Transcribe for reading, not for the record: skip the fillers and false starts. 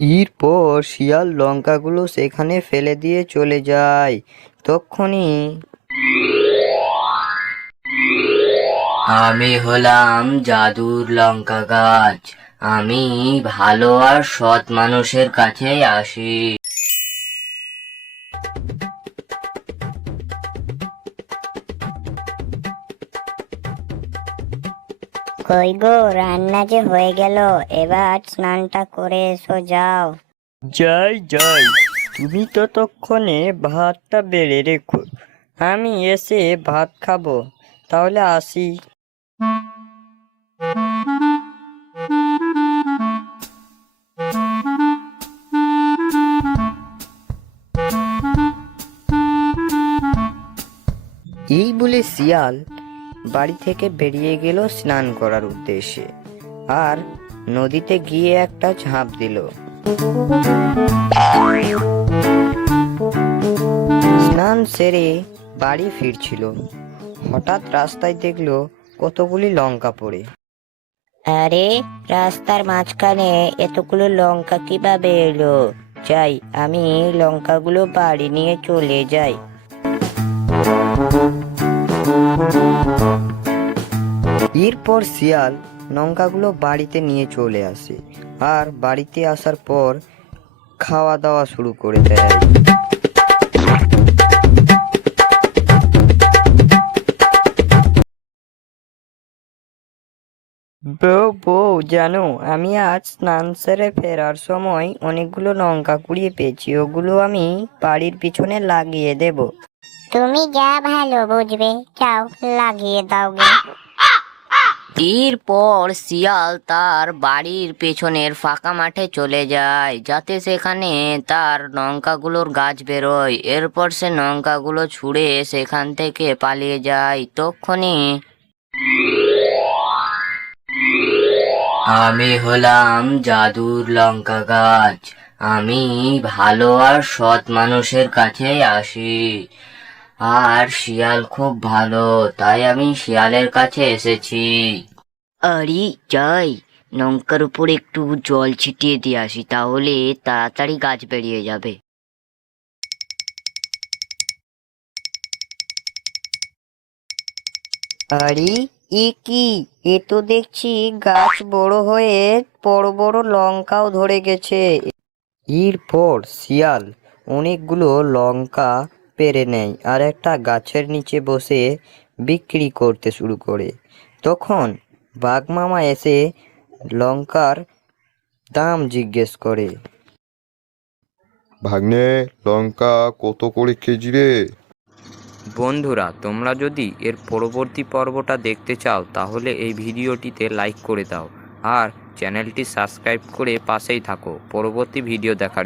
এরপর শিয়াল লঙ্কাগুলো সেখানে ফেলে দিয়ে চলে যায়। তক্ষুনি আমি হলাম জাদুর লঙ্কা গাছ। আমি ভালো আর সৎ মানুষের কাছেই আসি। কই গো, রান্না যে হয়ে গেল, এবার স্নানটা করে এসো, যাও। যাই যাই, তুমি ততক্ষণে ভাতটা বেড়ে রেখো, আমি এসে ভাত খাবো। তাহলে আসি। এই বলে শিয়াল বাড়ি থেকে বেরিয়ে গেল স্নান করার উদ্দেশ্যে, আর নদীতে গিয়ে একটা ঝাঁপ দিল। স্নান সেরে বাড়ি ফিরছিল, হঠাৎ রাস্তায় দেখলো কতগুলি লঙ্কা পড়ে। আরে, রাস্তার মাঝখানে এতগুলো লঙ্কা কিভাবে এলো? যাই, আমি লঙ্কাগুলো বাড়ি নিয়ে চলে যাই। এরপর শিয়াল লঙ্কাগুলো বাড়িতে নিয়ে চলে আসে, আর বাড়িতে আসার পর খাওয়া দাওয়া শুরু করে দেয়। বউ বউ, জানো আমি আজ স্নান সেরে ফেরার সময় অনেকগুলো লঙ্কা কুড়িয়ে পেয়েছি, ওগুলো আমি বাড়ির পিছনে লাগিয়ে দেব। তুমি যা ভালো বুঝবে, যাও লাগিয়ে দাও গে। এরপর শিয়াল তার বাড়ির পেছনের ফাঁকা মাঠে চলে যায়, যাতে সেখানে তার লঙ্কাগুলোর গাছ বেরোয়। এরপর সে লঙ্কাগুলো ছুঁড়ে সেখান থেকে পালিয়ে যায়। তক্ষুনি আমি হলাম জাদুর লঙ্কা গাছ। আমি ভালো আর সৎ মানুষের কাছেই আসি। আর শিয়াল খুব ভালো, তাই আমি শিয়ালের কাছে এসেছি। আরে যাই, লঙ্কার উপর একটু জল ছিটিয়ে দিয়ে আসি, তাহলে তাড়াতাড়ি গাছ বেরিয়ে যাবে। আরে, এ কি? এ তো দেখছি গাছ বড় হয়ে বড় বড় লঙ্কাও ধরে গেছে। এরপর শিয়াল অনেকগুলো লঙ্কা পেড়ে নেয় আর একটা গাছের নিচে বসে বিক্রি করতে শুরু করে। তখন বাঘ মামা এসে লঙ্কার দাম জিজ্ঞেস করে। ভাগ্নে, লঙ্কা কত করে কেজি রে? বন্ধুরা, তোমরা যদি এর পরবর্তী পর্বটা দেখতে চাও তাহলে এই ভিডিওটিতে লাইক করে দাও আর চ্যানেলটি সাবস্ক্রাইব করে পাশেই থাকো পরবর্তী ভিডিও দেখার।